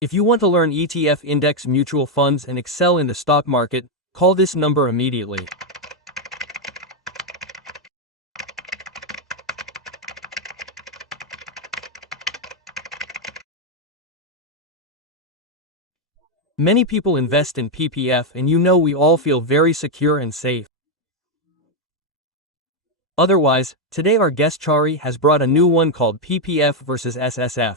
If you want to learn ETF index mutual funds and excel in the stock market, call this number immediately. Many people invest in PPF and we all feel very secure and safe. Otherwise, today our guest Chary has brought a new one called PPF versus SSF.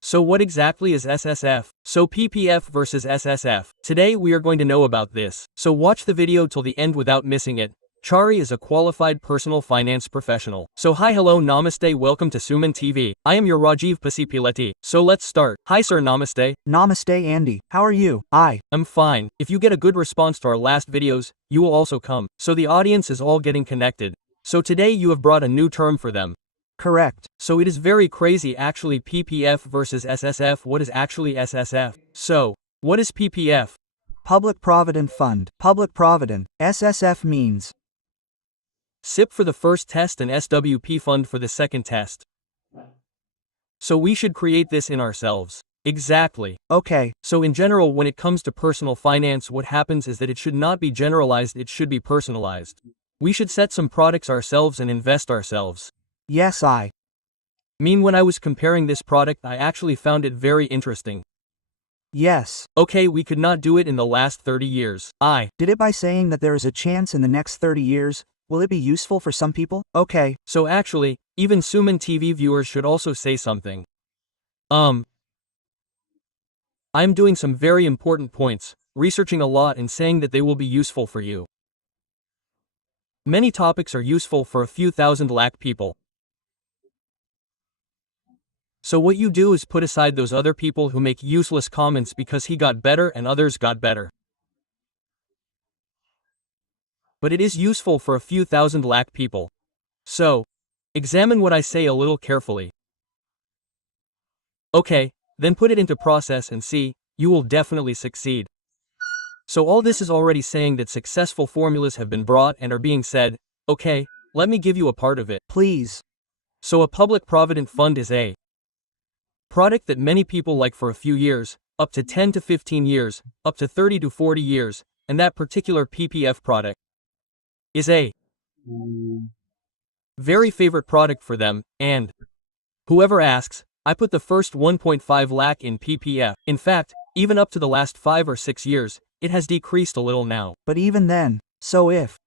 So what exactly is SSF? So PPF versus SSF. Today we are going to know about this. So watch the video till the end without missing it. Chary is a qualified personal finance professional. So hi, hello, namaste, welcome to SumanTV. I am your Rajiv Pasipileti. So let's start. Hi sir, namaste. Namaste Andy, how are you? I'm fine. If you get a good response to our last videos, you will also come. So the audience is all getting connected. So today you have brought a new term for them. Correct. So it is very crazy actually, PPF versus SSF. What is actually SSF? So, what is PPF? Public Provident Fund. Public Provident. SSF means SIP for the first test and SWP fund for the second test. So we should create this in ourselves. Exactly. Okay. So in general, when it comes to personal finance, what happens is that it should not be generalized, it should be personalized. We should set some products ourselves and invest ourselves. Yes, When I was comparing this product, I actually found it very interesting. Yes. Okay, we could not do it in the last 30 years. Did it by saying that there is a chance in the next 30 years, will it be useful for some people? Okay. So actually, even SumanTV viewers should also say something. I'm doing some very important points, researching a lot and saying that they will be useful for you. Many topics are useful for a few thousand lakh people. So what you do is put aside those other people who make useless comments because he got better and others got better. But it is useful for a few thousand lakh people. So, examine what I say a little carefully. Okay, then put it into process and see, you will definitely succeed. So all this is already saying that successful formulas have been brought and are being said. Okay, let me give you a part of it. Please. So a public provident fund is a product that many people like for a few years, up to 10 to 15 years, up to 30 to 40 years, and that particular PPF product is a very favorite product for them, and whoever asks, I put the first 1.5 lakh in PPF. In fact, even up to the last 5 or 6 years, it has decreased a little now. But even then, so if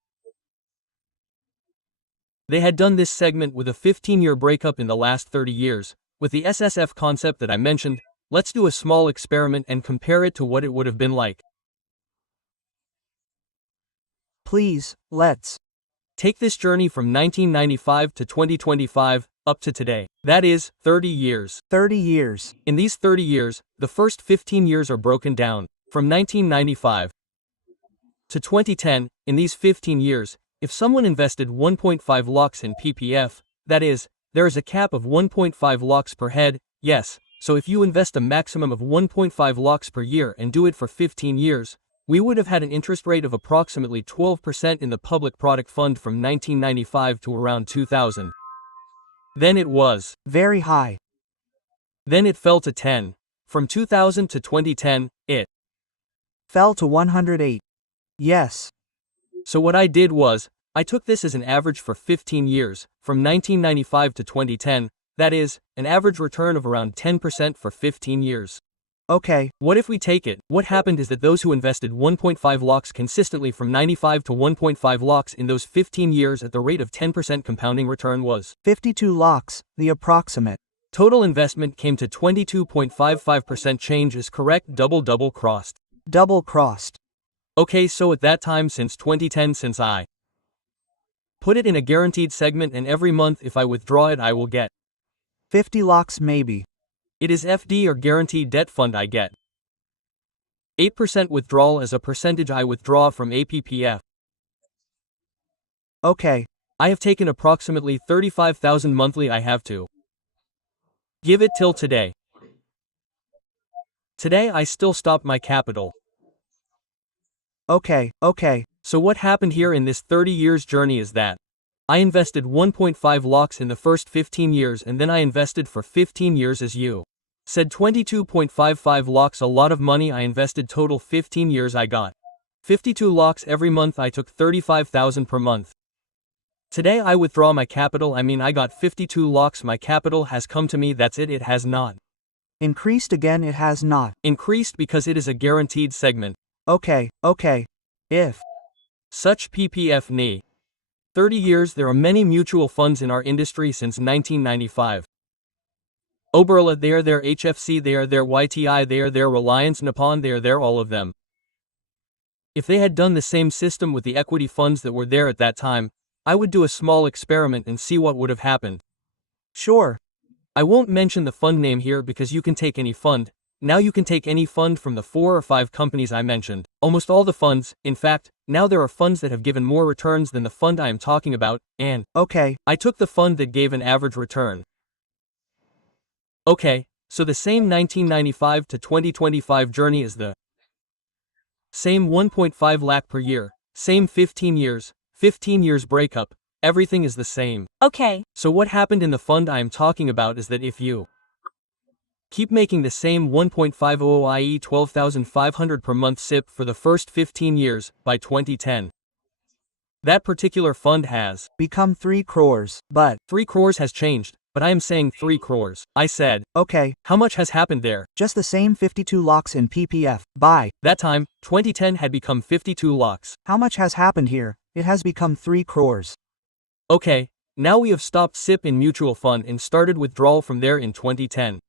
they had done this segment with a 15-year breakup in the last 30 years, with the SSF concept that I mentioned, let's do a small experiment and compare it to what it would have been like. Please, let's take this journey from 1995 to 2025, up to today. That is, 30 years. 30 years. In these 30 years, the first 15 years are broken down. From 1995 to 2010, in these 15 years, if someone invested 1.5 lakhs in PPF, that is, there is a cap of 1.5 lakhs per head, yes, so if you invest a maximum of 1.5 lakhs per year and do it for 15 years, we would have had an interest rate of approximately 12% in the public product fund from 1995 to around 2000. Then it was very high. Then it fell to 10. From 2000 to 2010, it fell to 108. Yes. So what I did was, I took this as an average for 15 years, from 1995 to 2010, that is, an average return of around 10% for 15 years. Okay. What if we take it? What happened is that those who invested 1.5 lakhs consistently from 95 to 1.5 lakhs in those 15 years at the rate of 10% compounding return was 52 lakhs, the approximate total investment came to 22.55%. Change is correct, double crossed. Double crossed. Okay, so at that time since 2010, since I put it in a guaranteed segment and every month if I withdraw it I will get 50 lakhs maybe. It is FD or guaranteed debt fund I get 8% withdrawal as a percentage I withdraw from APPF. Okay. I have taken approximately 35,000 monthly I have to give it till today. Today I still stopped my capital. Okay. So what happened here in this 30 years journey is that I invested 1.5 lakhs in the first 15 years and then I invested for 15 years as you Said 22.55 lakhs, a lot of money. I invested total 15 years. I got 52 lakhs every month. I took 35,000 per month. Today I withdraw my capital. I got 52 lakhs. My capital has come to me. That's it. It has not Increased again. It has not increased because it is a guaranteed segment. Okay. If Such PPF ni 30 years. There are many mutual funds in our industry since 1995. Oberla, they are there. HFC, they are there. YTI, they are there. Reliance Nippon, they are there. All of them. If they had done the same system with the equity funds that were there at that time, I would do a small experiment and see what would have happened. Sure. I won't mention the fund name here because you can take any fund. Now you can take any fund from the 4 or 5 companies I mentioned. Almost all the funds, in fact, now there are funds that have given more returns than the fund I am talking about, and Okay. I took the fund that gave an average return. Okay, so the same 1995 to 2025 journey is the same 1.5 lakh per year, same 15 years breakup, everything is the same. Okay. So what happened in the fund I am talking about is that if you keep making the same 1.50 i.e. 12,500 per month SIP for the first 15 years, by 2010, that particular fund has Become 3 crores. But 3 crores has changed, but I am saying 3 crores. I said, okay. how much has happened there? Just the same 52 lakhs in PPF. By That time, 2010 had become 52 lakhs. how much has happened here? It has become 3 crores. Okay, now we have stopped SIP in mutual fund and started withdrawal from there in 2010.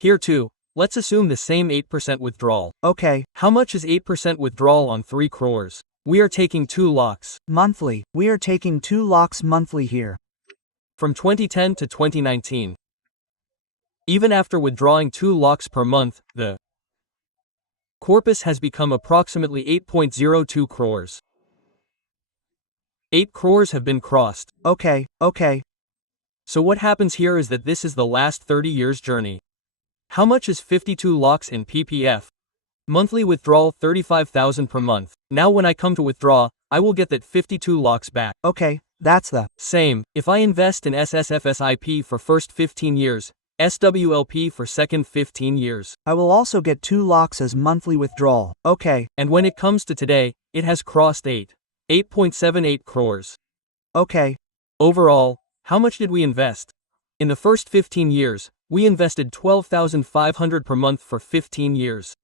Here too, let's assume the same 8% withdrawal. Okay. How much is 8% withdrawal on 3 crores? We are taking 2 lakhs. Monthly. We are taking 2 lakhs monthly here. From 2010 to 2019. Even after withdrawing 2 lakhs per month, the corpus has become approximately 8.02 crores. 8 crores have been crossed. Okay. So what happens here is that this is the last 30 years journey. How much is 52 lakhs in PPF? Monthly withdrawal 35,000 per month. Now when I come to withdraw, I will get that 52 lakhs back. Okay. That's the Same, if I invest in SSFSIP for first 15 years, SWLP for second 15 years. I will also get 2 lakhs as monthly withdrawal. Okay. And when it comes to today, it has crossed 8.78 crores. Okay. Overall, how much did we invest? In the first 15 years, we invested 12,500 per month for 15 years.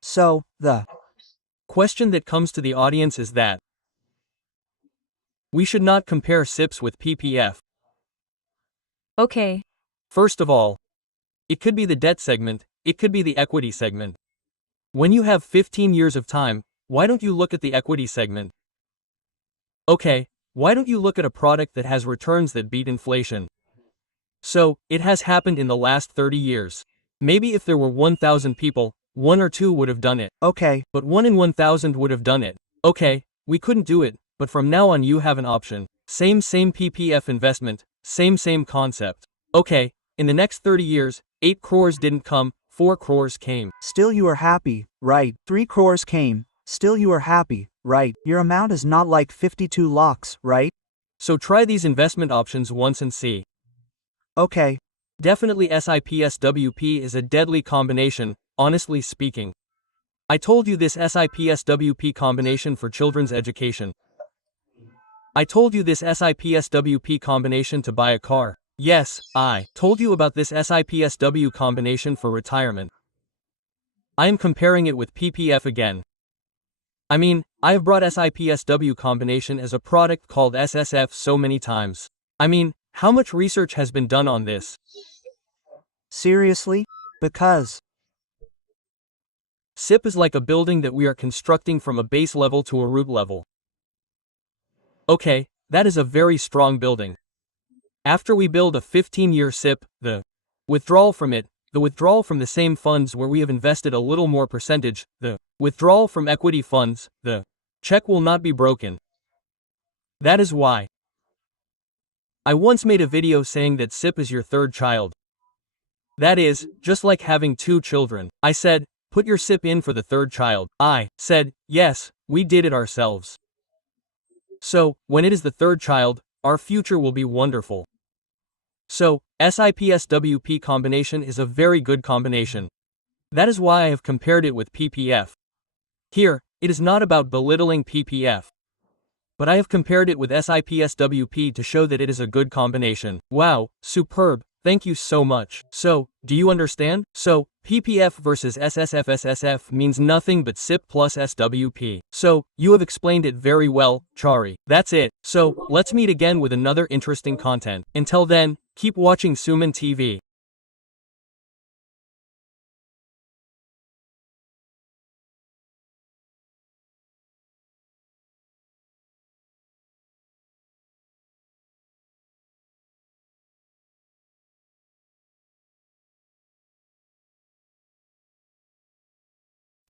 So, the Question that comes to the audience is that we should not compare SIPs with PPF. Okay. First of all, it could be the debt segment, it could be the equity segment. When you have 15 years of time, why don't you look at the equity segment? Okay, why don't you look at a product that has returns that beat inflation? So, it has happened in the last 30 years. Maybe if there were 1,000 people, 1 or 2 would have done it. Okay. But 1 in 1,000 would have done it. Okay, we couldn't do it, but from now on you have an option. Same PPF investment, same concept. Okay, in the next 30 years, 8 crores didn't come, 4 crores came. Still you are happy, right? 3 crores came. Still you are happy, right? Your amount is not like 52 lakhs, right? So try these investment options once and see. Okay. Definitely SIPSWP is a deadly combination, honestly speaking. I told you this SIPSWP combination for children's education. I told you this SIPSWP combination to buy a car. Yes, I told you about this SIPSW combination for retirement. I am comparing it with PPF again. I have brought SIPSW combination as a product called SSF so many times. How much research has been done on this? Seriously? Because SIP is like a building that we are constructing from a base level to a root level. Okay, that is a very strong building. After we build a 15-year SIP, the withdrawal from the same funds where we have invested a little more percentage, the withdrawal from equity funds, the check will not be broken. That is why I once made a video saying that SIP is your third child. That is, just like having 2 children. I said, put your SIP in for the third child. I said, yes, we did it ourselves. So, when it is the third child, our future will be wonderful. So, SIPSWP combination is a very good combination. That is why I have compared it with PPF. Here, it is not about belittling PPF, but I have compared it with SIPSWP to show that it is a good combination. Wow, superb, thank you so much. So, do you understand? So, PPF versus SSFSSF means nothing but SIP plus SWP. So, you have explained it very well, Chary. That's it. So, let's meet again with another interesting content. Until then, keep watching Suman TV.